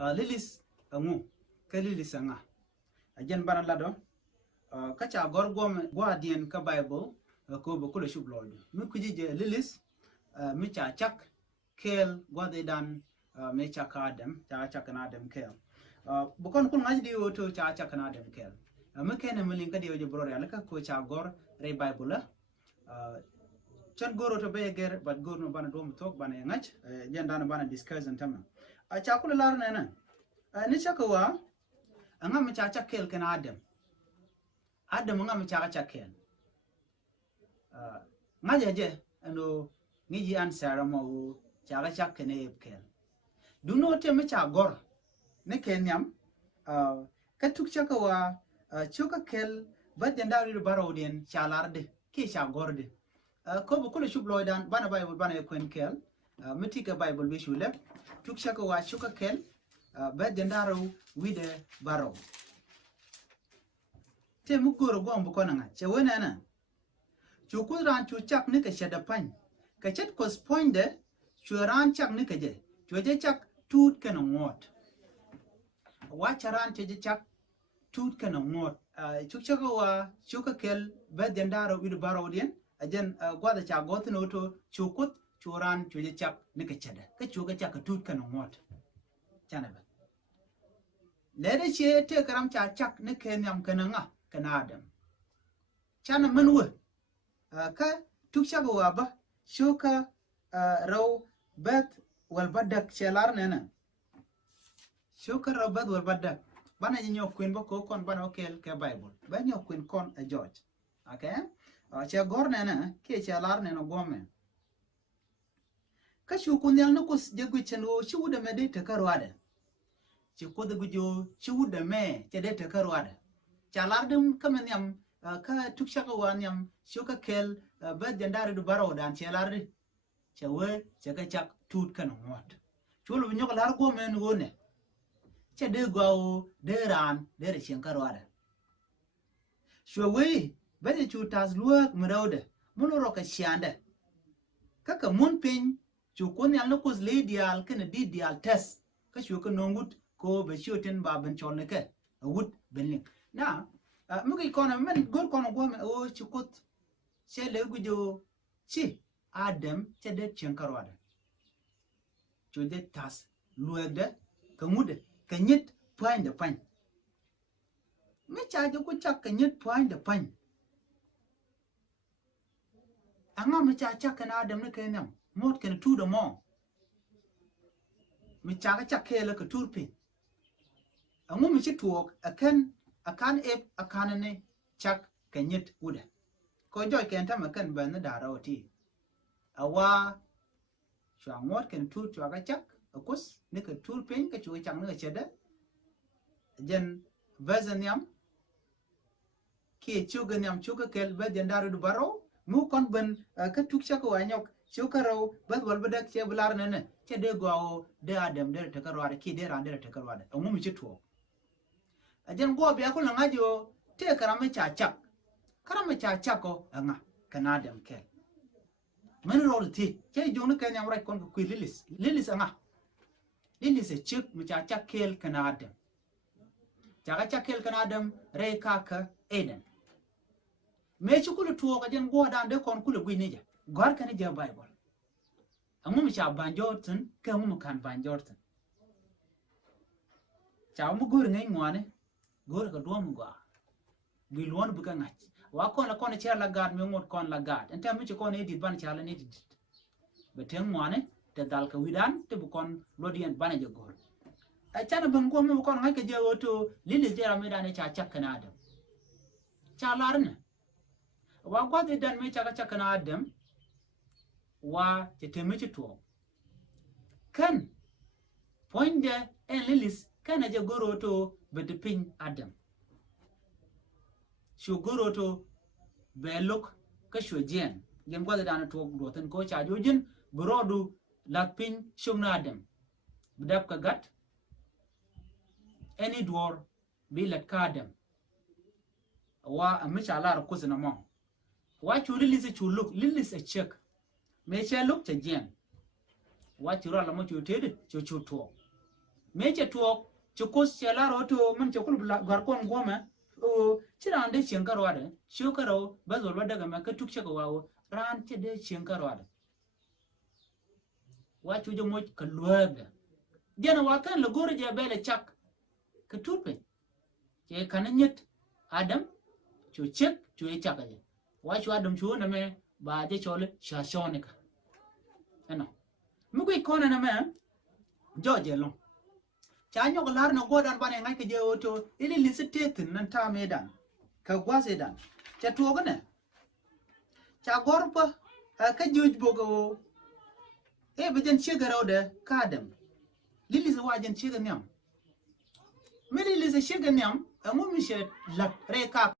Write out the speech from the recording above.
lilis angu ka lilis anga ajen bana lado ka cha gor guardian ka bible ko bo kula shublod mi kuji je lilis mi cha chak Kɛɛl guääth dan mi cha kadam cha kana adam Kɛɛl bukon kun ngaji di oto cha kana adam Kɛɛl mi kene milin ka di oje bror ya ka ko cha gor re bible chan goro to be ger but gor no bana dom tok bana ngach jen dan bana discuss tama a cha kula lar nena ni chaka wa anga mi cha Kɛɛl kana adam nga mi cha Kɛɛl ngaje je ano ngiji ansara mo cha kene Kɛɛl du no te mi cha gor ne kenyam ka tuk chaka wa chuka Kɛɛl bad janda ri barodien cha larde ki cha gorde ko bu kula shubloidan bana bible bana kwen Kɛɛl mitika bible bi shule tuk chaka wa chuka Kɛɛl bad janda ro wide baro te mu goro gombo konanga che wenana chukudran chu chak ne ka shada pan ka chet kos poinde churan chak ne ka je choje chak tut kana ngot wa charan choje chak tut kana ngot chuk chaka wa chuka Kɛɛl bad janda ro wide baro dien ajen gwada cha gotno to chukut churan choje chak ne ka chada ka chuka chak tut kana ngot chana ba lede che te karam cha chak ne kenyam kana nga kana adam chana manwe ka tuk chaka wa ba shuka raw bat wal badak chelar nena shuka raw bat wal badak bana nyo queen ba ko kon bana Kɛɛl ke bible ba nyo queen kon a George okay che gor nena ke chelar nena gome ka shukun yal no kus je gucheno shuda me de te karwade che kodo gujo shuda me che de te karwade chalar dum kamen yam ka tuk shaka wan yam shuka Kɛɛl ba jandare du baro dan chelar di chewe che ka chak tut kan ngot chulu nyok lar go men wone che de go de ran de re chen karwade shwe ba je chu tas luok mrode mulo ro ka shande kaka mun pin chu kon yal no kus le dial ken di dial test ka shu ka nongut ko be shoten ba ben chonne ke wut benling na mugi kono men gor kono go me o chukut che le gujo chi adam che de chen karwada chu de tas luede ka mude ka nyit point de pan me cha jo ku chak ka nyit point de pan anga me cha kana adam ne kenyam mot ken tu de mo me cha ka Kɛɛl ka turpi angu me chi tuok akan ep akanane chak kenyit ude ko joy ken tam kan ban da rawti awa chwangot ken tu chwa ka chak akus ne ka turpin ka chu chang ne chede jen vezanyam ki chuganyam chuka Kɛɛl ba dendaru du baro mu kon ban ka tuk chaka wanyok chuka raw bad wal badak che bular ne che de go de adam de te karwade ki de ran de te karwade angu mi chi tuok ajen go be akula ngajo te karame cha chak ko anga kanadam Kɛɛl men rol ti che jonu kanyam right kon ko lilis anga lilis e chik mi cha Kɛɛl kanadam cha Kɛɛl kanadam re kaka eden me chukulu tuo ka jen go dan de kon kulu gwinija gor kan je bible angu mi cha banjorten ka mu kan banjorten cha mu gor ngai ngwane gor ka duom gwa bilwon buka ngach wa kon cha la gad me ngot kon la gad enta mi ko ne dit ban cha la ne dit beteng ngwane te dal ka widan te bu kon lodien ban je gor a cha na ban ko mu kon ngai ka je oto lilis jera me dan cha kana adam cha larne wa kwa de dan me cha kana adam wa te teme to kan poinde en lilis kana je goroto bedepin adam shu goroto belok ka shojen gen kwa dana to doten ko cha jojin brodu lakpin shumna adam bedap ka gat any dwar bi lat ka adam wa amisha lar kusna mo wa chu lilis a check me che look te jen wa chu ra la mo chu tede chu to me che tuok che kos che la ro to man che kul gar kon goma o chira ande chen karwade shu karo bazol wadaga ma ka tuk che ko wawo ran che de chen karwade wa chu jo mo ka luaga dena wa kan le gore je bele chak ka tupe che kananyet adam chu chek chu e chakaje wa chu adam chu na me ba je chole shashonika ano mugui kona na me joje long cha nyok lar no godan bane ngai ke je oto ili lisite nan ta medan ka gwase dan cha tuogo ne cha gorpa ka juj bogo e bejen chegaro de kadam lili se wajen chega nyam meli lili se chega nyam amu mi she lat re ka